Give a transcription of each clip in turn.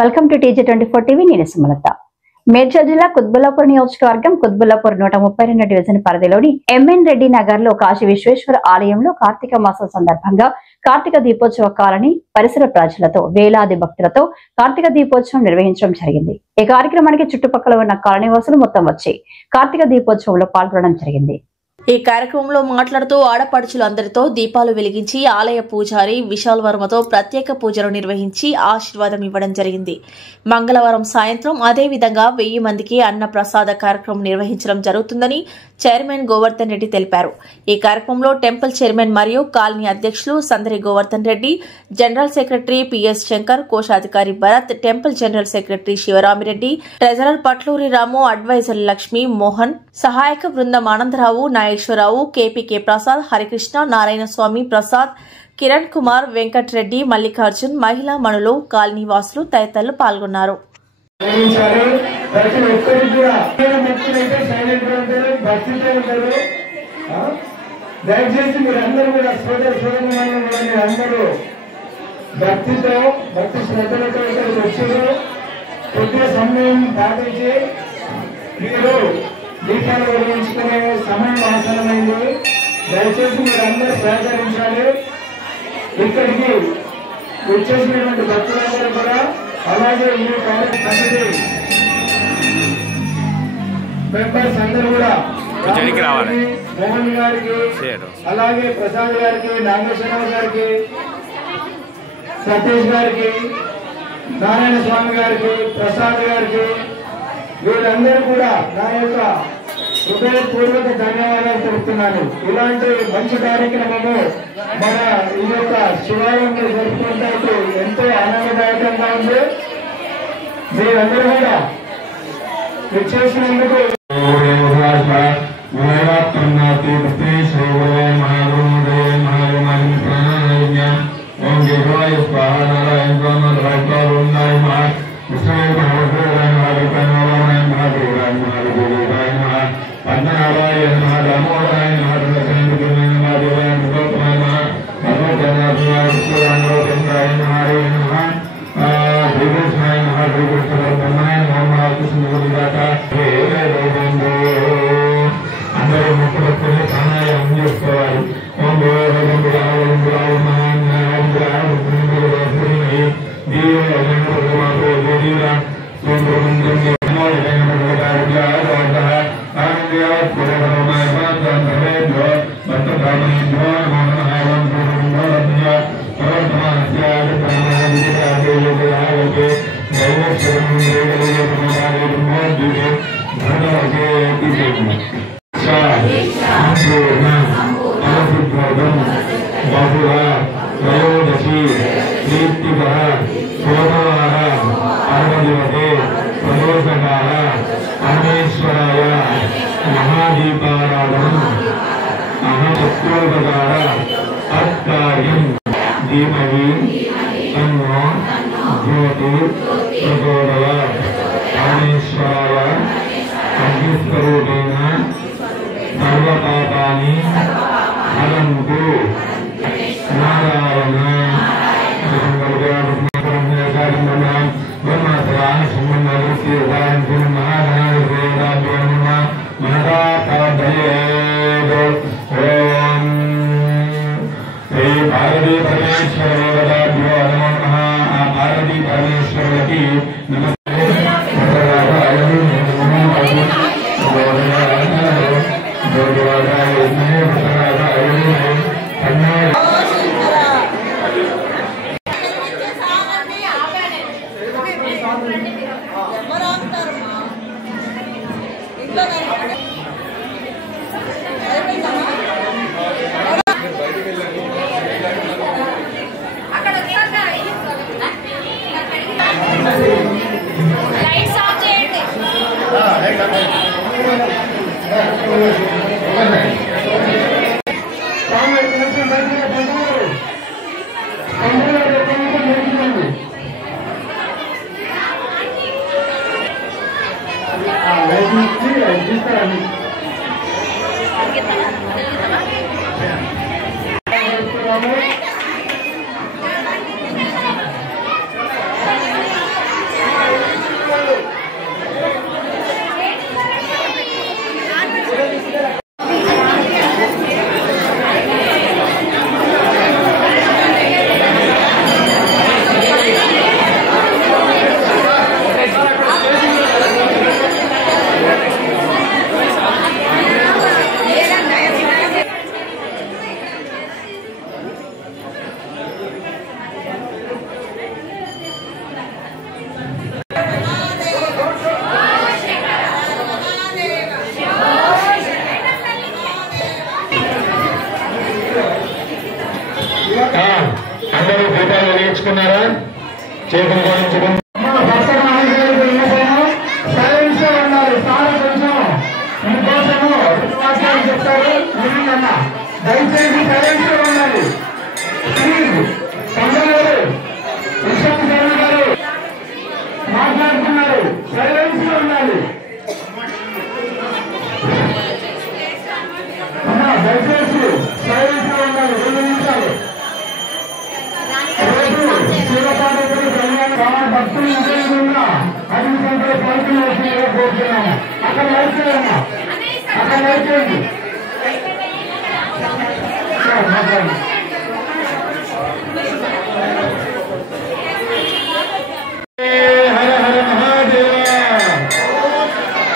Welcome to TG24 TV. నేను సుమలత. మేడ్చల్ జిల్లా కుత్బుల్లాపూర్ నియోజకవర్గం కుత్బుల్లాపూర్ 132 డివిజన్ పరిధిలోని MN రెడ్డి నగర్ లో కాశీ విశ్వేశ్వర ఆలయంలో కార్తీక మాసం సందర్భంగా కార్తీక దీపోత్సవ కాలని పరిసర ప్రజలతో వేలాది భక్తులతో కార్తీక దీపోత్సవం నిర్వహించడం జరిగింది. ఈ కార్యక్రమానికి చుట్టుపక్కల ఉన్న కాలనీవాసులు మొత్తం వచ్చి కార్తీక దీపోత్సవంలో పాల్గొనడం జరిగింది. ఈ కార్యక్రమంలో మాట్లాడుతూ ఆడపడుచులందరితో దీపాలు వెలిగించి ఆలయ పూజారి విశాల్ వర్మతో ప్రత్యేక పూజలు నిర్వహించి ఆశీర్వాదం ఇవ్వడం జరిగింది. మంగళవారం సాయంత్రం అదే విధంగా 1000 మందికి అన్న ప్రసాద కార్యక్రమం నిర్వహించడం జరుగుతుందని చైర్మన్ గోవర్ధన్ రెడ్డి తెలిపారు. ఈ కార్యక్రమంలో టెంపుల్ చైర్మన్ మరియు కాలనీ అధ్యక్షులు Sandari Govardhan Reddy, general secretary PS Shankar, కోశాధికారి Bharat, temple general secretary Sivarami Reddy, treasurer Patluri Ramu, adviser Lakshmi Mohan, సహాయక బృందం ఆనందరావు, నాగేశ్వరరావు, KPK ప్రసాద్, హరికృష్ణ, నారాయణ స్వామి ప్రసాద్, కిరణ్ కుమార్, వెంకట్ రెడ్డి, మల్లికార్జున్, మహిళా మణులు, కాలనీ వాసులు తదితరులు పాల్గొన్నారు. దయచేసి మీరందరూ కూడా అందరూ భక్తితో భక్తి శ్రద్ధలతో ఇక్కడికి వచ్చారు. కొద్దిగా సమయం పాటించి మీరు దీపాలు వెలిగించుకునే సమయం ఆసనమైంది. దయచేసి మీరందరూ సహకరించాలి. ఇక్కడికి వచ్చేసినటువంటి భక్తులందరూ కూడా, అలాగే ఈ కమిటీ మెంబర్స్ అందరూ కూడా మోహన్ గారికి, అలాగే ప్రసాద్ గారికి, నాగేశ్వరరావు గారికి, సతీష్ గారికి, నారాయణ స్వామి గారికి, ప్రసాద్ గారికి, వీళ్ళందరూ కూడా నా యొక్క హృదయపూర్వక ధన్యవాదాలు తెలుపుతున్నాను. ఇలాంటి మంచి కార్యక్రమము మన ఈ యొక్క శివాలయంలో జరుపుకుంటే ఎంతో ఆనందదాయకంగా ఉంది. మీరందరూ కూడా చేసినందుకు చేతులు గమనించడం చెప్తారు. దయచేసి సైలెన్స్ లో ఉండాలి. గారు మాట్లాడుతున్నారు, సైలెన్స్ లో ఉండాలి. దయచేసి సైలెన్స్ లో ఉండాలి. 2 నిమిషాలు. శివపార్వతులు కళ్యాణ భక్తులు ఇంకేందున్నా 5 సంఖ్యలో పలుకులు వచ్చిందిగా కోరుతున్నాము. అక్కడ లైట్ అక్కడ లైట్ చేయండి. హర హర మహాదేవ.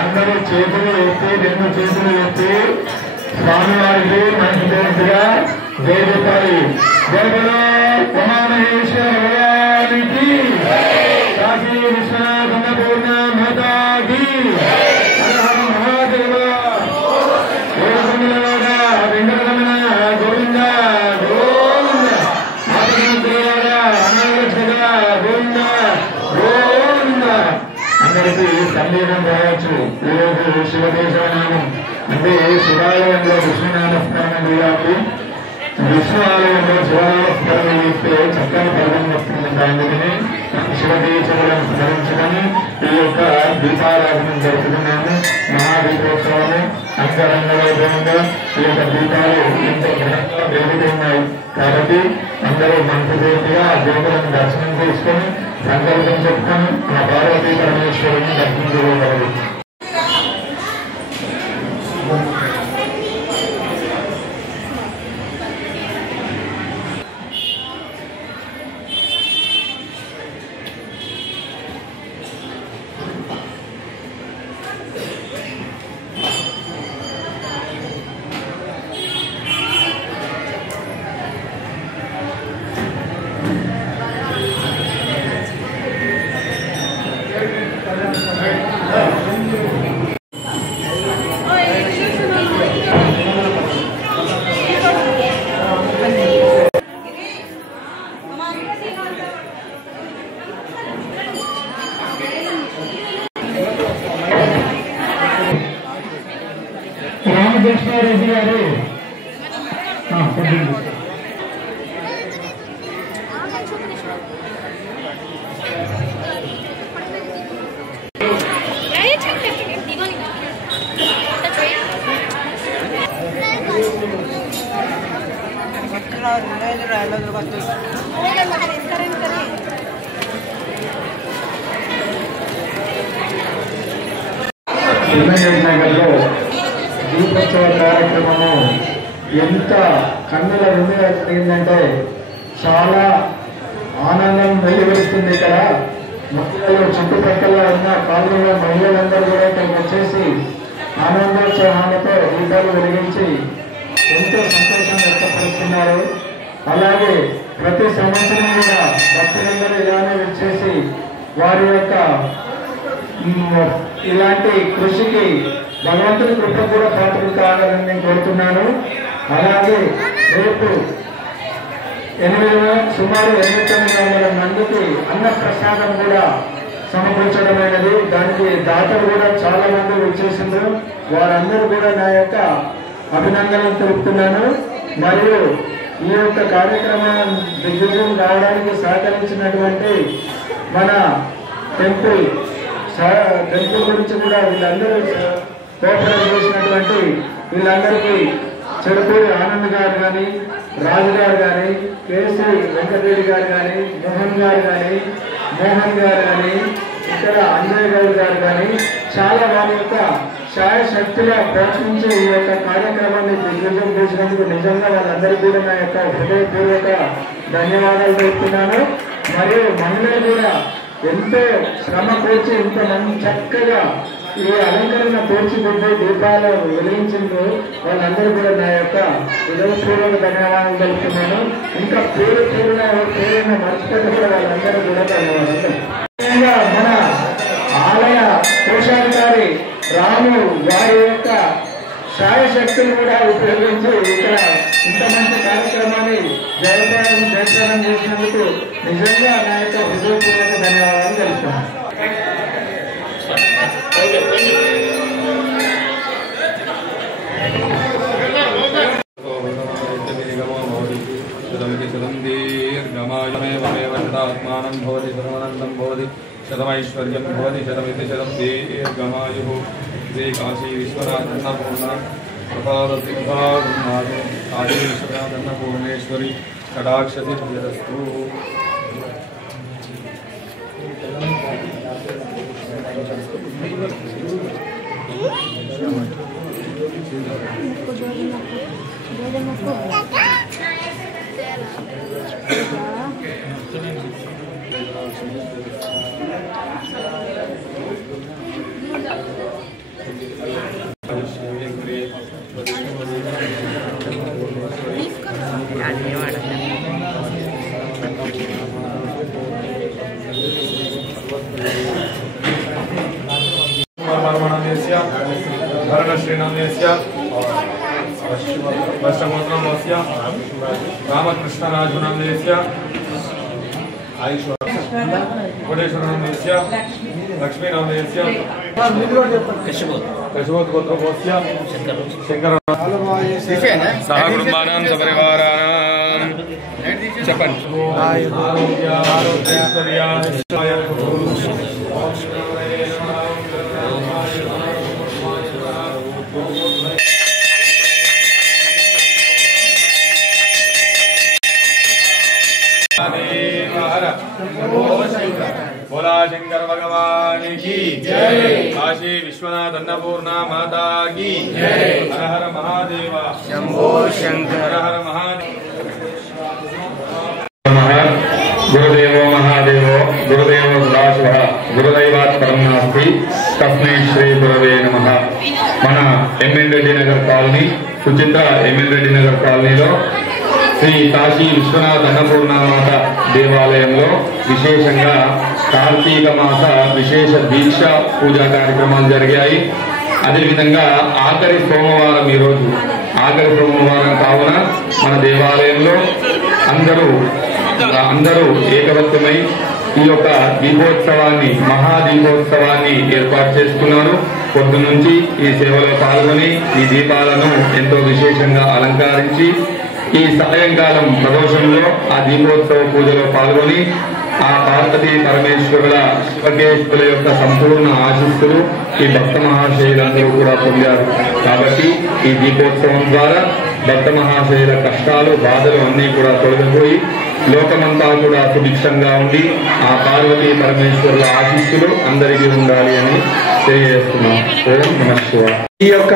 అందరూ చేతులు ఎత్తి 2 చేతులు ఎత్తి స్వామివారికి మంచి దేవుడిగా జయ చెప్పాలి. జయ బలో ఉమామహేశ్వర భగవానికి, కాశీ విశ్వనాథ పూర్ణ మాతాకి. హర హర మహాదేవ. వెంకటరమణ గోవింద గోవింద. గోవింద గోవింద. అందరికీ సందేహం రావచ్చు. ఈరోజు శివదేశనామం అంటే శివాలయంలో విష్ణునామస్మరణ చేయాలి. విష్ణు ఆలయంలో శివాలయస్మరణ చేస్తే చక్కని ఫలితం వస్తుంది. అందుకని శివదేశములను స్మరించుకొని ఈ యొక్క దీపారాధన జరుపుతున్నాము. మహాదీపోత్సవము అంగరంగ వైభవంగా ఈ యొక్క దీపాలు ఎంతో ఘనంగా వెలుగుతున్నాయి. కాబట్టి అందరూ మనసుపూర్తిగా దేవతలను దర్శనం చేసుకొని సంకల్పం చెప్పుకొని మా పార్వతీ పరమేశ్వరుని దర్శించుకోగలరు. రామకృష్ణారెడ్డి గారు నగర్లో దీపోత్సవ కార్యక్రమము ఎంత కన్నుల విందుగా జరిగిందంటే చాలా ఆనందం వెలువరుస్తుంది. ఇక్కడ మహిళలు చుట్టుపక్కల ఉన్న కాలనీలో మహిళలందరూ కూడా ఇక్కడికి వచ్చేసి ఆనందోత్సవాలతో దీపాలు వెలిగించి ఎంతో సంతోషం వ్యక్తపరుస్తున్నారు. అలాగే ప్రతి సంవత్సరం కూడా భక్తులందరూ ఇలానే వచ్చేసి వారి యొక్క ఇలాంటి కృషికి భగవంతుని కృప కూడా పాత్రలు కావాలని నేను కోరుతున్నాను. అలాగే రేపు సుమారు 800 మందికి అన్న ప్రసాదం కూడా సమకూర్చడమైనది. దానికి దాతలు కూడా చాలా మంది వచ్చేసిండ్రు. వారందరూ కూడా నా యొక్క అభినందనలు తెలుపుతున్నాను. మరియు ఈ యొక్క కార్యక్రమం దిగ్విజయం కావడానికి సహకరించినటువంటి మన టెంపుల్ గురించి కూడా వీళ్ళందరూ కోఆపరేట్ చేసినటువంటి వీళ్ళందరికీ చెరుకూరి ఆనంద్ గారు కానీ, రాజు గారు కానీ, కేసీ వెంకటరెడ్డి గారు కానీ, మోహన్ గారు కానీ, ఇక్కడ అంజయ్ గౌడ్ గారు కానీ చాలా వారి యొక్క శాయశక్తిగా ప్రోత్సహించి ఈ యొక్క కార్యక్రమాన్ని దిగ్విజయం చేసినందుకు నిజంగా వాళ్ళందరికీ కూడా నా యొక్క హృదయపూర్వక ధన్యవాదాలు తెలుపుతున్నాను. మరియు మహిళలు కూడా ఎంతో శ్రమ కూర్చి ఇంతమంది చక్కగా ఈ అలంకరణ తీర్చిదిద్ది దీపాలు వెలిగించింది. వాళ్ళందరూ కూడా నా యొక్క హృదయపూర్వక ధన్యవాదాలు తెలుపుతున్నాను. ఇంకా పేరున మర్చిపోతే కూడా వాళ్ళందరూ కూడా ధన్యవాదాలు. మన ఆలయ కోశాధికారి రాము వారి యొక్క శాయశక్తులు కూడా ఉపయోగించి ఇక్కడ ఇంత మంచి కార్యక్రమాన్ని జయప్రదం చేసినందుకు నిజంగా నా యొక్క హృదయపూర్వక ధన్యవాదాలు తెలుపుతున్నాను. శతమానం భవతి శతమనందం భవతి శతమైశ్వర్యం భవతి శతమితి శతం దీర్ఘమాయు శ్రీ కాశీ విశ్వనాథన్నపూర్ణ ప్రపాదసిద్ధాగుణాలు కాశీ విశ్వనాథన్నపూర్ణేశ్వరి కటాక్షసిద్ధిరస్తు. रामकृष्णराजुनंदेस्य कोटेश्वरनंदेस्य लक्ष्मीनंदेस्य कशबोधगोत्रस्य शंकर सह कुटुंबानां सपरिवाराणां చెప్పండి ఆరోగ్య ఐశ్వర్య बोला शंकर भगवान की जय। काशी विश्वनाथ अन्नपूर्णा माता की जय। हर हर महादेव शंभो शंकर। हर हर महादेव। गुरुदेवो महादेवो गुरुदेवो सदाशिवः गुरुदैवात् परं नास्ति तस्मै श्री गुरवे नमः। మన MN Reddy Nagar colony Suchitra MN Reddy Nagar కాలనీలో శ్రీ కాశీ విశ్వనాథ అన్నపూర్ణమాత దేవాలయంలో విశేషంగా కార్తీక మాస విశేష దీక్ష పూజా కార్యక్రమాలు జరిగాయి. అదేవిధంగా ఆఖరి సోమవారం ఈరోజు ఆఖరి సోమవారం కావున మన దేవాలయంలో అందరూ ఏకవత్యమై ఈ యొక్క దీపోత్సవాన్ని మహాదీపోత్సవాన్ని ఏర్పాటు చేసుకున్నారు. పొద్దు నుంచి ఈ సేవలో పాల్గొని ఈ దీపాలను ఎంతో విశేషంగా అలంకరించి ఈ సాయంకాలం ప్రదోషంలో ఆ దీపోత్సవ పూజలో పాల్గొని ఆ పార్వతీ పరమేశ్వరుల శివకేశ్వరుల యొక్క సంపూర్ణ ఆశీస్సులు ఈ భక్త మహాశయులందరూ కూడా పొందారు. కాబట్టి ఈ దీపోత్సవం ద్వారా భక్త మహాశయుల కష్టాలు బాధలు అన్నీ కూడా తొలగిపోయి లోకమంతా కూడా సుభిక్షంగా ఉండి ఆ పార్వతీ పరమేశ్వరుల ఆశీస్సులు అందరికీ ఉండాలి అని తెలియజేస్తున్నాం. ఓం నమః శివాయ. ఈ యొక్క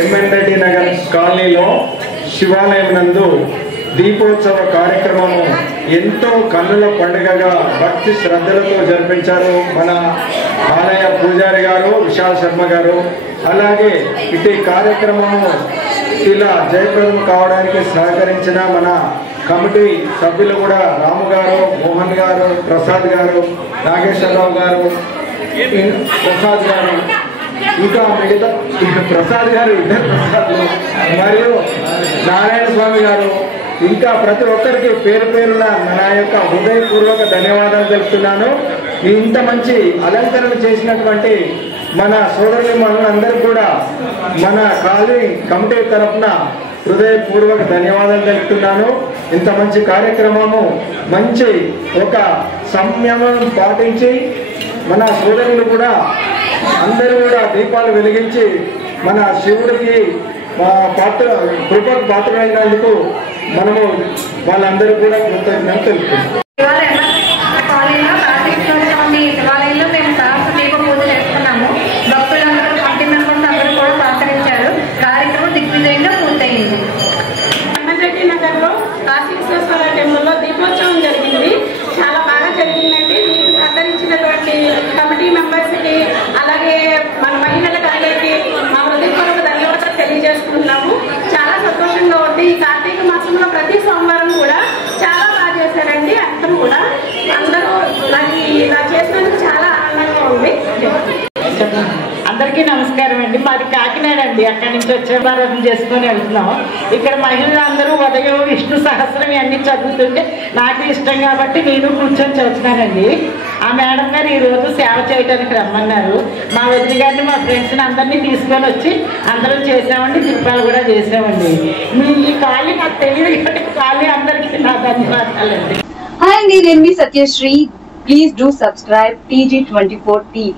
ఎంఎన్ రెడ్డి నగర్ కాలనీలో శివాలయం నందు దీపోత్సవ కార్యక్రమము ఎంతో కన్నుల పండుగగా భక్తి శ్రద్ధలతో జరిపించారు మన ఆలయ పూజారి గారు విశాల్ శర్మ గారు. అలాగే ఇటు కార్యక్రమము ఇలా జయప్రదం కావడానికి సహకరించిన మన కమిటీ సభ్యులు కూడా రాము గారు, మోహన్ గారు, ప్రసాద్ గారు, నాగేశ్వరరావు గారు, ప్రసాద్ గారు, ఇంకా మిగతా ప్రసాద్ గారు, ఇద్దరు ప్రసాద్లు, మరియు నారాయణ స్వామి గారు, ఇంకా ప్రతి ఒక్కరికి పేరు పేరున నా యొక్క హృదయపూర్వక ధన్యవాదాలు తెలుపుతున్నాను. ఇంత మంచి అలంకరణ చేసినటువంటి మన సోదరులు మనందరూ కూడా మన కాలనీ కమిటీ తరఫున హృదయపూర్వక ధన్యవాదాలు తెలుపుతున్నాను. ఇంత మంచి కార్యక్రమము మంచి ఒక సంయమం పాటించి మన సోదరులు కూడా అందరూ కూడా దీపాలు వెలిగించి మన శివుడికి కృపకు పాత్రమైనందుకు మనము వాళ్ళందరూ కూడా కృతజ్ఞతలు తెలుపుతున్నాం. శివాలయంలో మేము సహస్ర దీప పూజ చేసుకున్నాము. భక్తులందరూ కమిటీ మెంబర్స్ అందరూ కూడా సహకరించారు. కార్యక్రమం దిగ్విజయంగా పూర్తయింది. ఎంఎన్ నగర్ లో కాశీ విశ్వేశ్వర టెంపుల్లో దీపోత్సవం జరిగింది. చాలా బాగా జరిగిందండి. దీనికి సహకరించినటువంటి కమిటీ మెంబర్స్ కి అలాగే మన మహిళలకు అందరికీ మా హృదయపూర్వక ధన్యవాదాలు తెలియజేసుకుంటున్నాము. చాలా సంతోషంగా ఉంది. ఈ కార్తీక మాసంలో ప్రతి సోమవారం కూడా చాలా బాగా చేశారండి అందరూ కూడా. అండి, అక్కడి నుంచి వచ్చే ప్రారంభం చేసుకొని వెళ్తున్నాం. ఇక్కడ మహిళలందరూ ఉదయం విష్ణు సహస్రం ఇవన్నీ చదువుతుంటే నాకు ఇష్టం కాబట్టి నేను కూర్చొని చదువుతున్నానండి. ఆ మేడం గారు ఈరోజు సేవ చేయడానికి రమ్మన్నారు. మా వదిలి గారిని మా ఫ్రెండ్స్ని అందరినీ తీసుకొని వచ్చి అందరం చేసామండి, దీపాలు కూడా చేసామండి. మీ ఈ ఖాళీ నాకు తెలియదు, ఇప్పటికి ఖాళీ అందరికీ నా ధన్యవాదాలండి. హాయ్ అండి, నేను మీ Satyasri. Please do subscribe TG24 TV.